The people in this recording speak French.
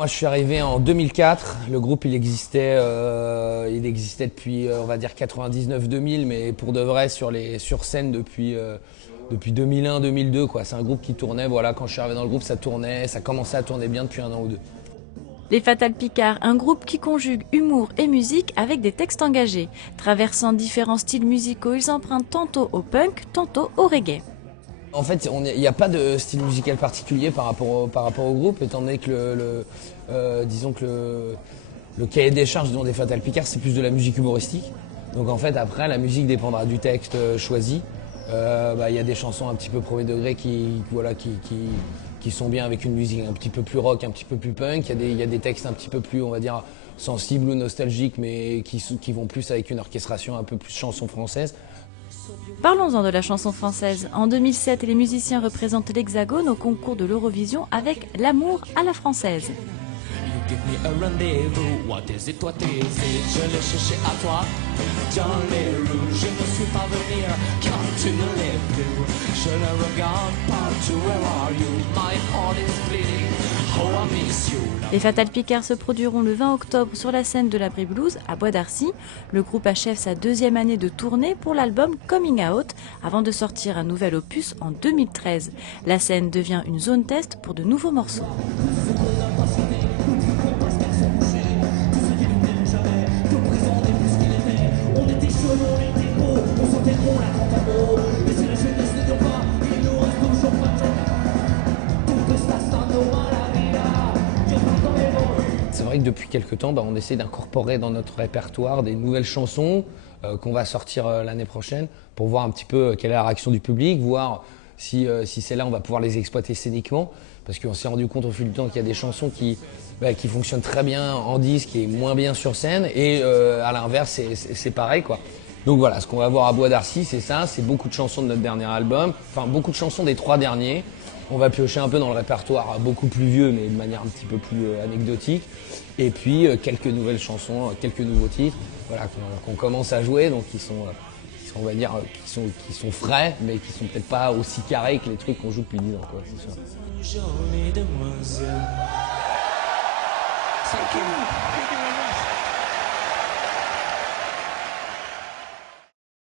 Moi, je suis arrivé en 2004. Le groupe, il existait depuis, on va dire 99-2000, mais pour de vrai sur scène depuis 2001-2002, quoi. C'est un groupe qui tournait. Voilà, quand je suis arrivé dans le groupe, ça tournait, ça commençait à tourner bien depuis un an ou deux. Les Fatal Picard, un groupe qui conjugue humour et musique avec des textes engagés. Traversant différents styles musicaux, ils empruntent tantôt au punk, tantôt au reggae. En fait, il n'y a pas de style musical particulier par rapport au groupe, étant donné que disons que le cahier des charges des Fatal Picard, c'est plus de la musique humoristique. Donc en fait, après, la musique dépendra du texte choisi. Il y a des chansons un petit peu premier degré qui sont bien avec une musique un petit peu plus rock, un petit peu plus punk. Il y a des textes un petit peu plus, on va dire, sensibles ou nostalgiques, mais qui vont plus avec une orchestration un peu plus chanson française. Parlons-en de la chanson française. En 2007, les musiciens représentent l'Hexagone au concours de l'Eurovision avec L'amour à la française. Give me a rendez-vous, what is it, je l'ai cherché à toi, dans les rues, je ne suis pas venir, quand tu ne l'es plus, je ne regarde pas, where are you, my heart is bleeding, oh I miss you. Les Fatal Picard se produiront le 20 octobre sur la scène de la Brie Blues à Bois d'Arcy. Le groupe achève sa deuxième année de tournée pour l'album Coming Out, avant de sortir un nouvel opus en 2013. La scène devient une zone test pour de nouveaux morceaux. C'est vrai que depuis quelques temps, on essaie d'incorporer dans notre répertoire des nouvelles chansons qu'on va sortir l'année prochaine pour voir un petit peu quelle est la réaction du public, voir si celles-là, on va pouvoir les exploiter scéniquement. Parce qu'on s'est rendu compte au fil du temps qu'il y a des chansons qui fonctionnent très bien en disque et moins bien sur scène. Et à l'inverse, c'est pareil, quoi. Donc voilà, ce qu'on va voir à Bois d'Arcy, c'est ça, c'est beaucoup de chansons de notre dernier album, enfin beaucoup de chansons des 3 derniers. On va piocher un peu dans le répertoire beaucoup plus vieux, mais de manière un petit peu plus anecdotique. Et puis quelques nouvelles chansons, quelques nouveaux titres, voilà, qu'on commence à jouer, donc on va dire, qui sont frais, mais qui sont peut-être pas aussi carrés que les trucs qu'on joue depuis 10 ans, quoi, c'est sûr. Jolie demoiselle. Thank you. Thank you very much.